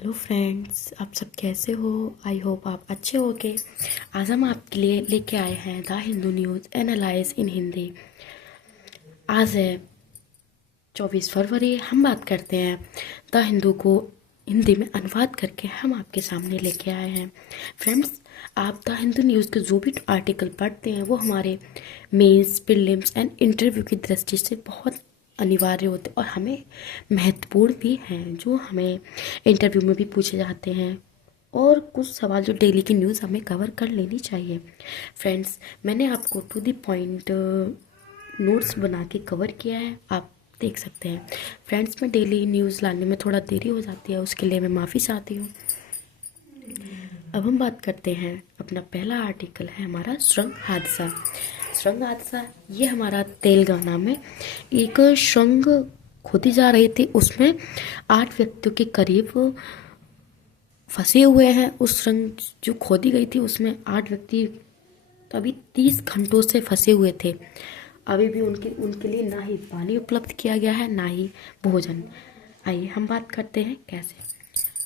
Hello friends, आप सब कैसे हो। आई होप आप अच्छे होगे। आज हम आपके लिए लेके आए हैं द हिंदू न्यूज़ एनालाइज इन हिंदी। आज है 24 फरवरी। हम बात करते हैं द हिंदू को हिंदी में अनुवाद करके हम आपके सामने लेके आए हैं। फ्रेंड्स, आप द हिंदू न्यूज़ के जो भी आर्टिकल पढ़ते हैं वो हमारे मेंस, प्रीलिम्स एंड इंटरव्यू की दृष्टि से बहुत अनिवार्य होते और हमें महत्वपूर्ण भी हैं, जो हमें इंटरव्यू में भी पूछे जाते हैं और कुछ सवाल जो डेली की न्यूज़ हमें कवर कर लेनी चाहिए। फ्रेंड्स, मैंने आपको टू द पॉइंट नोट्स बना के कवर किया है, आप देख सकते हैं। फ्रेंड्स, मैं डेली न्यूज़ लाने में थोड़ा देरी हो जाती है, उसके लिए मैं माफ़ी चाहती हूँ। अब हम बात करते हैं, अपना पहला आर्टिकल है हमारा सुरंग हादसा। सुरंग हादसा ये हमारा तेलंगाना में एक सुरंग खोदी जा रही थी, उसमें 8 व्यक्तियों के करीब फंसे हुए हैं। उस सुरंग जो खोदी गई थी उसमें 8 व्यक्ति अभी 30 घंटों से फंसे हुए थे। अभी भी उनके उनके लिए ना ही पानी उपलब्ध किया गया है, ना ही भोजन। आइए हम बात करते हैं कैसे।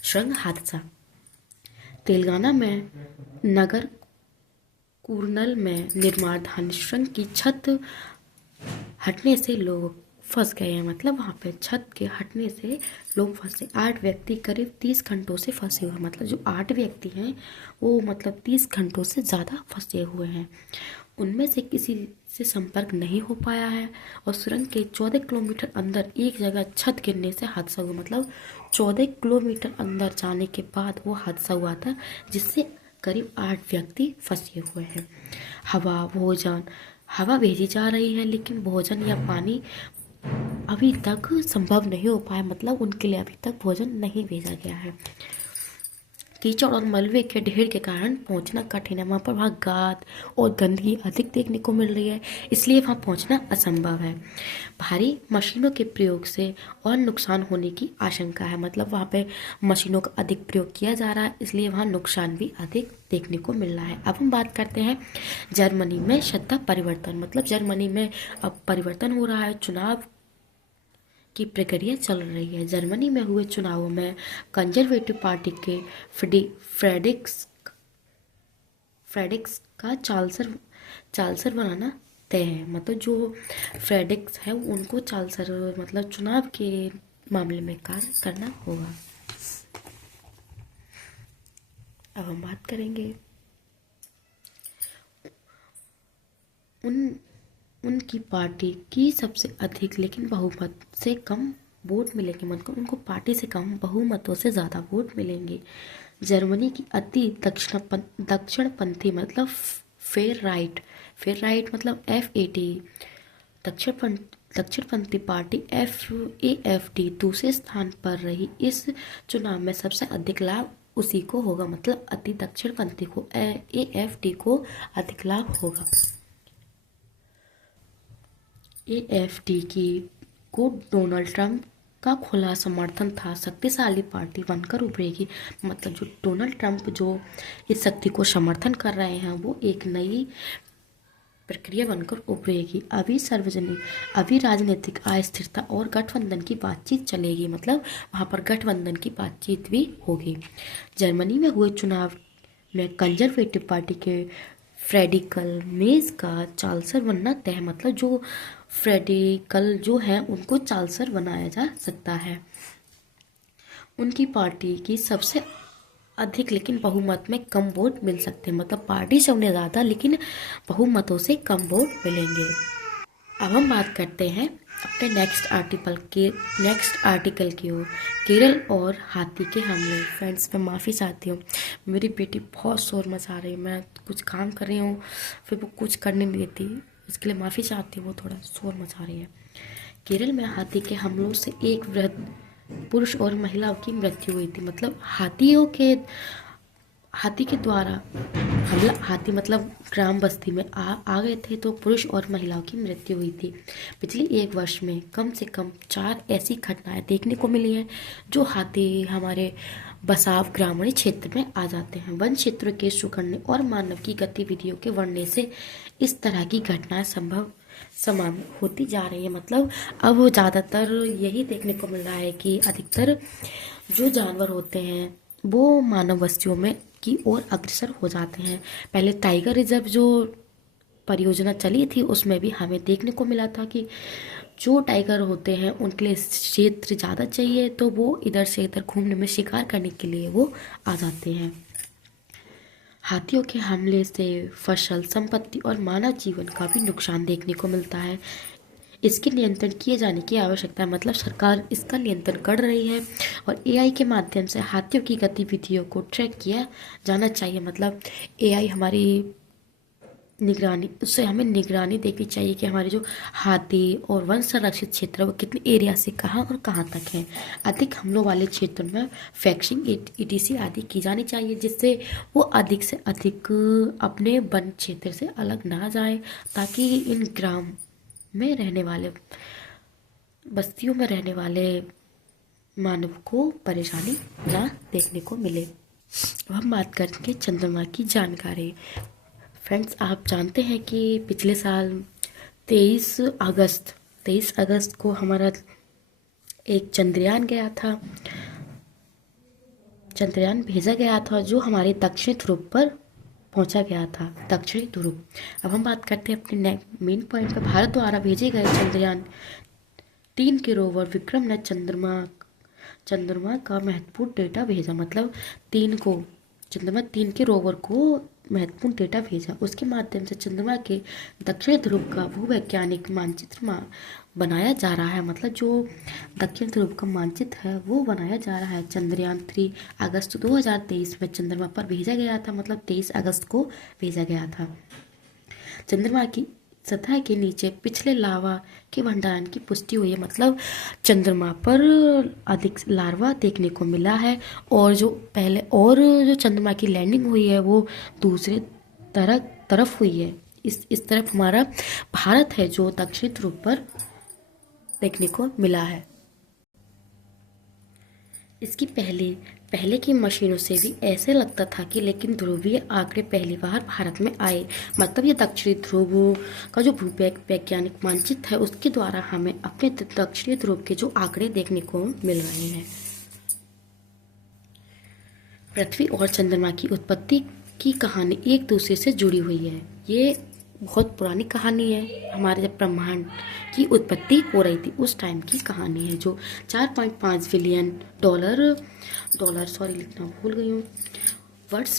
सुरंग हादसा तेलंगाना में नगर कुरनल में निर्माणाधीन सुरंग की छत हटने से लोग फंस गए हैं। मतलब वहाँ पे छत के हटने से लोग फंसे। 8 व्यक्ति करीब 30 घंटों से फंसे हुए हैं। मतलब जो 8 व्यक्ति हैं वो मतलब 30 घंटों से ज़्यादा फंसे हुए हैं। उनमें से किसी से संपर्क नहीं हो पाया है और सुरंग के 14 किलोमीटर अंदर एक जगह छत गिरने से हादसा हुआ। मतलब 14 किलोमीटर अंदर जाने के बाद वो हादसा हुआ था, जिससे करीब 8 व्यक्ति फंसे हुए हैं। हवा भेजी जा रही है, लेकिन भोजन या पानी अभी तक संभव नहीं हो पाया। मतलब उनके लिए अभी तक भोजन नहीं भेजा गया है। कीचड़ और मलबे के ढेर के कारण पहुंचना कठिन है। वहाँ गाद और गंदगी अधिक देखने को मिल रही है, इसलिए वहाँ पहुंचना असंभव है। भारी मशीनों के प्रयोग से और नुकसान होने की आशंका है। मतलब वहाँ पे मशीनों का अधिक प्रयोग किया जा रहा है, इसलिए वहाँ नुकसान भी अधिक देखने को मिल रहा है। अब हम बात करते हैं जर्मनी में सत्ता परिवर्तन। मतलब जर्मनी में अब परिवर्तन हो रहा है, चुनाव की प्रक्रिया चल रही है। जर्मनी में हुए चुनावों में कंजर्वेटिव पार्टी के फ्रेडिक्स फ्रेडिक्स का चांसलर बनाना तय है। मतलब जो फ्रेडिक्स है उनको चांसलर मतलब चुनाव के मामले में कार्य करना होगा। अब हम बात करेंगे उनकी पार्टी की सबसे अधिक लेकिन बहुमत से कम वोट मिलेंगे। मतलब उनको पार्टी से कम बहुमतों से ज़्यादा वोट मिलेंगे। जर्मनी की अति दक्षिणपंथी मतलब फेर राइट मतलब FAT दक्षिणपंथी पार्टी AFD दूसरे स्थान पर रही। इस चुनाव में सबसे अधिक लाभ उसी को होगा। मतलब अति दक्षिणपंथी को AFD को अधिक लाभ होगा। AFD की को डोनाल्ड ट्रंप का खुला समर्थन था, शक्तिशाली पार्टी बनकर उभरेगी। मतलब जो डोनाल्ड ट्रंप जो इस शक्ति को समर्थन कर रहे हैं वो एक नई प्रक्रिया बनकर उभरेगी। अभी राजनीतिक अस्थिरता और गठबंधन की बातचीत चलेगी। मतलब वहाँ पर गठबंधन की बातचीत भी होगी। जर्मनी में हुए चुनाव में कंजर्वेटिव पार्टी के फ्रेडिकल मेज का चांसलर बनना तय है। मतलब जो फ्रेडिकल जो है उनको चांसलर बनाया जा सकता है। उनकी पार्टी की सबसे अधिक लेकिन बहुमत में कम वोट मिल सकते हैं। मतलब पार्टी से उन्हें ज़्यादा लेकिन बहुमतों से कम वोट मिलेंगे। अब हम बात करते हैं अपने नेक्स्ट आर्टिकल की ओर। केरल और हाथी के हमले। फ्रेंड्स, मैं माफ़ी चाहती हूँ, मेरी बेटी बहुत शोर मचा रही है। मैं कुछ काम कर रही हूँ, फिर वो कुछ करने नहीं देती, इसके लिए माफ़ी चाहती हूँ। वो थोड़ा शोर मचा रही है। केरल में हाथी के हमलों से एक वृद्ध पुरुष और महिलाओं की मृत्यु हुई थी। मतलब हाथी के द्वारा हमला, हाथी मतलब ग्राम बस्ती में आ गए थे, तो पुरुष और महिलाओं की मृत्यु हुई थी। पिछले 1 वर्ष में कम से कम 4 ऐसी घटनाएं देखने को मिली हैं जो हाथी हमारे बसाव ग्रामीण क्षेत्र में आ जाते हैं। वन क्षेत्र के सुगड़ने और मानव की गतिविधियों के बढ़ने से इस तरह की घटनाएं समान होती जा रही है। मतलब अब ज़्यादातर यही देखने को मिल रहा है कि अधिकतर जो जानवर होते हैं वो मानव बस्तियों में की ओर अग्रसर हो जाते हैं। पहले टाइगर रिजर्व जो परियोजना चली थी उसमें भी हमें देखने को मिला था कि जो टाइगर होते हैं उनके लिए क्षेत्र ज़्यादा चाहिए, तो वो इधर से इधर घूमने में शिकार करने के लिए वो आ जाते हैं। हाथियों के हमले से फसल, संपत्ति और मानव जीवन का भी नुकसान देखने को मिलता है। इसके नियंत्रण किए जाने की आवश्यकता है, मतलब सरकार इसका नियंत्रण कर रही है और एआई के माध्यम से हाथियों की गतिविधियों को ट्रैक किया जाना चाहिए। मतलब एआई हमारी निगरानी, उससे हमें निगरानी देखनी चाहिए कि हमारे जो हाथी और वन संरक्षित क्षेत्र है वो कितने एरिया से कहाँ और कहाँ तक हैं। अधिक हमलों वाले क्षेत्रों में फैक्सिंग ईटीसी आदि की जानी चाहिए, जिससे वो अधिक से अधिक अपने वन क्षेत्र से अलग ना जाए, ताकि इन ग्राम में रहने वाले, बस्तियों में रहने वाले मानव को परेशानी ना देखने को मिले। अब हम बात करेंगे चंद्रमा की जानकारी। फ्रेंड्स, आप जानते हैं कि पिछले साल 23 अगस्त को हमारा एक चंद्रयान गया था, चंद्रयान भेजा गया था जो हमारे दक्षिण ध्रुव पर पहुंचा गया था, दक्षिणी ध्रुव। अब हम बात करते हैं अपने मेन पॉइंट पर। भारत द्वारा भेजे गए चंद्रयान 3 के रोवर विक्रम ने चंद्रमा का महत्वपूर्ण डेटा भेजा, मतलब चंद्रमा 3 के रोवर को महत्वपूर्ण डेटा भेजा। उसके माध्यम से चंद्रमा के दक्षिण ध्रुव का भूवैज्ञानिक मानचित्र बनाया जा रहा है, मतलब जो दक्षिण ध्रुव का मानचित्र है वो बनाया जा रहा है। चंद्रयान 3 अगस्त 2023 में चंद्रमा पर भेजा गया था, मतलब 23 अगस्त को भेजा गया था। चंद्रमा की सतह के नीचे पिछले लावा के भंडारण की पुष्टि हुई है, मतलब चंद्रमा पर अधिक लार्वा देखने को मिला है। और जो चंद्रमा की लैंडिंग हुई है वो दूसरे तरफ हुई है। इस तरफ हमारा भारत है जो दक्षिण ध्रुव पर देखने को मिला है। इसकी पहले की मशीनों से भी ऐसे लगता था कि, लेकिन ध्रुवीय आंकड़े पहली बार भारत में आए, मतलब ये दक्षिणी ध्रुव का जो वैज्ञानिक मानचित्र है उसके द्वारा हमें अपने दक्षिणी ध्रुव के जो आंकड़े देखने को मिल रहे हैं। पृथ्वी और चंद्रमा की उत्पत्ति की कहानी एक दूसरे से जुड़ी हुई है। ये बहुत पुरानी कहानी है, हमारे जब ब्रह्मांड की उत्पत्ति हो रही थी उस टाइम की कहानी है, जो 4.5 बिलियन डॉलर सॉरी लिखना भूल गई हूँ, वर्ष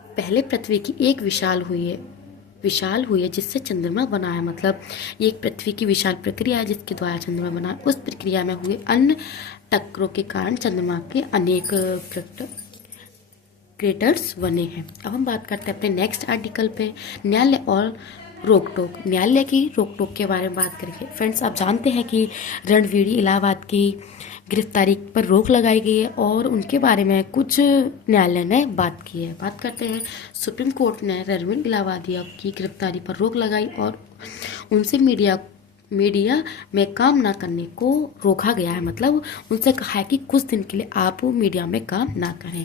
पहले पृथ्वी की एक विशाल हुई है जिससे चंद्रमा बना है। मतलब ये एक पृथ्वी की विशाल प्रक्रिया है जिसके द्वारा चंद्रमा बना है। उस प्रक्रिया में हुए अन्य टक्करों के कारण चंद्रमा के अनेक क्रेटर्स बने हैं। अब हम बात करते हैं अपने नेक्स्ट आर्टिकल पे, न्यायालय और न्यायालय की रोक टोक के बारे में बात करेंगे। फ्रेंड्स, आप जानते हैं कि रणवीर इलाहाबाद की गिरफ्तारी पर रोक लगाई गई है और उनके बारे में कुछ न्यायालय ने बात की है। बात करते हैं, सुप्रीम कोर्ट ने रणवीर इलाहाबादिया की गिरफ्तारी पर रोक लगाई और उनसे मीडिया में काम ना करने को रोका गया है, मतलब उनसे कहा है कि कुछ दिन के लिए आप मीडिया में काम ना करें।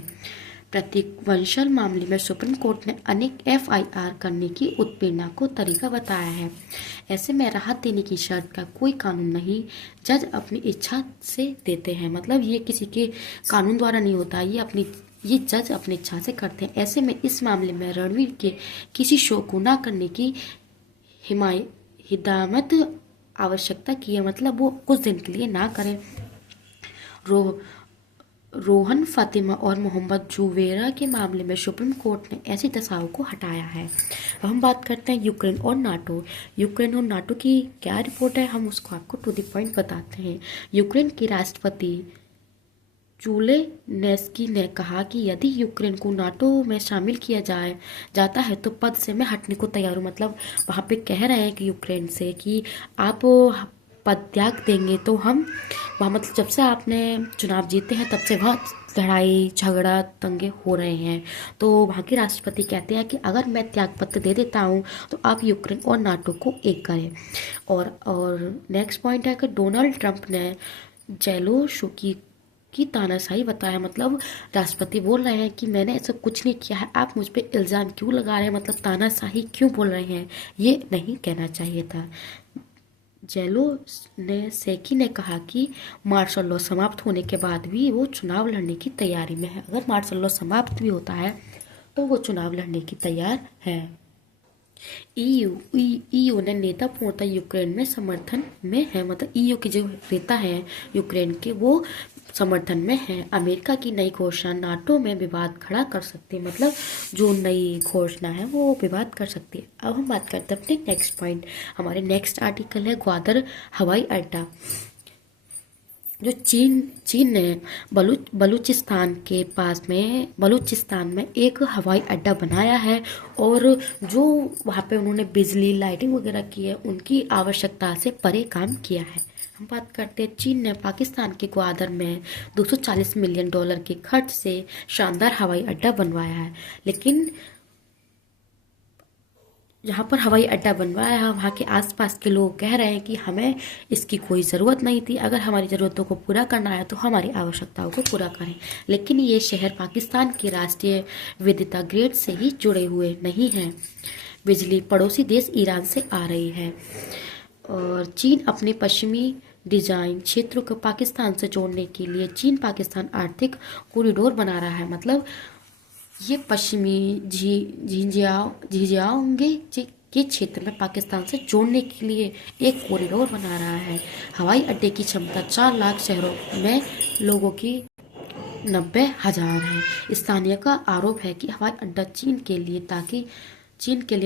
प्रतीक वंशल मामले में सुप्रीम कोर्ट ने अनेक एफआईआर करने की उत्प्रेरणा को तरीका बताया है। ऐसे में राहत देने की शर्त का कोई कानून नहीं, जज अपनी इच्छा से देते हैं, मतलब ये किसी के कानून द्वारा नहीं होता, ये जज अपनी इच्छा से करते हैं। ऐसे में इस मामले में रणवीर के किसी शो को ना करने की हिदायत आवश्यकता की है, मतलब वो कुछ दिन के लिए ना करें। रोहन फातिमा और मोहम्मद जुवेरा के मामले में सुप्रीम कोर्ट ने ऐसी दशाओं को हटाया है। अब हम बात करते हैं यूक्रेन और नाटो की क्या रिपोर्ट है, हम उसको आपको टू द पॉइंट बताते हैं। यूक्रेन के राष्ट्रपति ज़ेलेंस्की ने कहा कि यदि यूक्रेन को नाटो में शामिल किया जाता है तो पद से मैं हटने को तैयार हूँ। मतलब वहाँ पे कह रहे हैं कि यूक्रेन से कि आप पद त्याग देंगे तो हम वहाँ, मतलब जब से आपने चुनाव जीते हैं तब से वहाँ लड़ाई झगड़ा दंगे हो रहे हैं। तो वहाँ के राष्ट्रपति कहते हैं कि अगर मैं त्याग पत्र दे देता हूँ तो आप यूक्रेन और नाटो को एक करें। और नेक्स्ट पॉइंट है कि डोनाल्ड ट्रंप ने जेलोशुकी की तानाशाही बताया, मतलब राष्ट्रपति बोल रहे हैं कि मैंने ऐसा कुछ नहीं किया है, आप मुझ पे इल्ज़ाम क्यों लगा रहे हैं, मतलब तानाशाही क्यों बोल रहे हैं, ये नहीं कहना चाहिए था। जेलोनेसेकी ने कहा कि मार्शल लॉ समाप्त होने के बाद भी वो चुनाव लड़ने की तैयारी में है। अगर मार्शल लॉ समाप्त भी होता है तो वो चुनाव लड़ने की तैयार है। ईयू ने नेता पूर्णतः यूक्रेन में समर्थन में है, मतलब ईयू के जो नेता हैं यूक्रेन के वो समर्थन में है। अमेरिका की नई घोषणा नाटो में विवाद खड़ा कर सकती है, मतलब जो नई घोषणा है वो विवाद कर सकती है। अब हम बात करते हैं अपने नेक्स्ट पॉइंट। हमारे नेक्स्ट आर्टिकल है ग्वादर हवाई अड्डा। जो चीन ने बलूचिस्तान के पास में बलूचिस्तान में एक हवाई अड्डा बनाया है, और जो वहाँ पे उन्होंने बिजली लाइटिंग वगैरह की है उनकी आवश्यकता से परे काम किया है। हम बात करते हैं चीन ने पाकिस्तान के ग्वादर में $240 मिलियन के खर्च से शानदार हवाई अड्डा बनवाया है, लेकिन जहाँ पर हवाई अड्डा बनवाया है वहाँ के आसपास के लोग कह रहे हैं कि हमें इसकी कोई ज़रूरत नहीं थी। अगर हमारी ज़रूरतों को पूरा करना है तो हमारी आवश्यकताओं को पूरा करें। लेकिन ये शहर पाकिस्तान के राष्ट्रीय विद्युत ग्रिड से ही जुड़े हुए नहीं हैं। बिजली पड़ोसी देश ईरान से आ रही है, और चीन अपने पश्चिमी डिजाइन क्षेत्रों को पाकिस्तान से जोड़ने के लिए चीन पाकिस्तान आर्थिक कॉरिडोर बना रहा है। मतलब ये पश्चिमी झिंजियांग के क्षेत्र में पाकिस्तान से जोड़ने के लिए एक कॉरिडोर बना रहा है। हवाई अड्डे की क्षमता 4 लाख शहरों में लोगों की 90,000 है। स्थानीय का आरोप है कि हवाई अड्डा चीन के लिए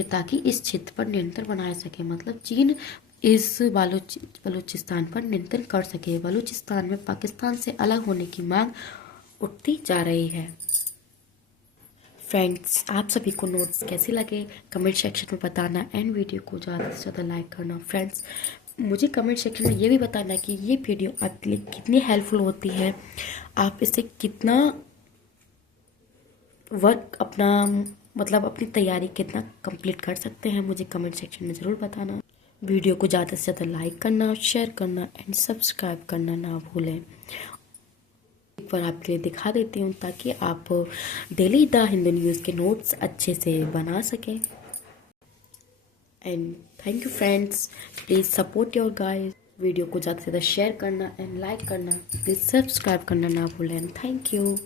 ताकि इस क्षेत्र पर नियंत्रण बनाया सके, मतलब चीन इस बलूचिस्तान पर नियंत्रण कर सके। बलूचिस्तान में पाकिस्तान से अलग होने की मांग उठती जा रही है। फ्रेंड्स, आप सभी को नोट्स कैसे लगे कमेंट सेक्शन में बताना, एंड वीडियो को ज़्यादा से ज़्यादा लाइक करना। फ्रेंड्स, मुझे कमेंट सेक्शन में ये भी बताना कि ये वीडियो आपके लिए कितनी हेल्पफुल होती है, आप इससे कितना वर्क अपनी तैयारी कितना कंप्लीट कर सकते हैं, मुझे कमेंट सेक्शन में ज़रूर बताना। वीडियो को ज़्यादा से ज़्यादा लाइक करना, शेयर करना एंड सब्सक्राइब करना ना भूलें। एक बार आपके लिए दिखा देती हूँ ताकि आप डेली द हिंदू न्यूज़ के नोट्स अच्छे से बना सकें। And thank you friends, please support your guys. Video को ज़्यादा से ज़्यादा शेयर करना एंड लाइक करना, प्लीज़ सब्सक्राइब करना ना भूलें। Thank you.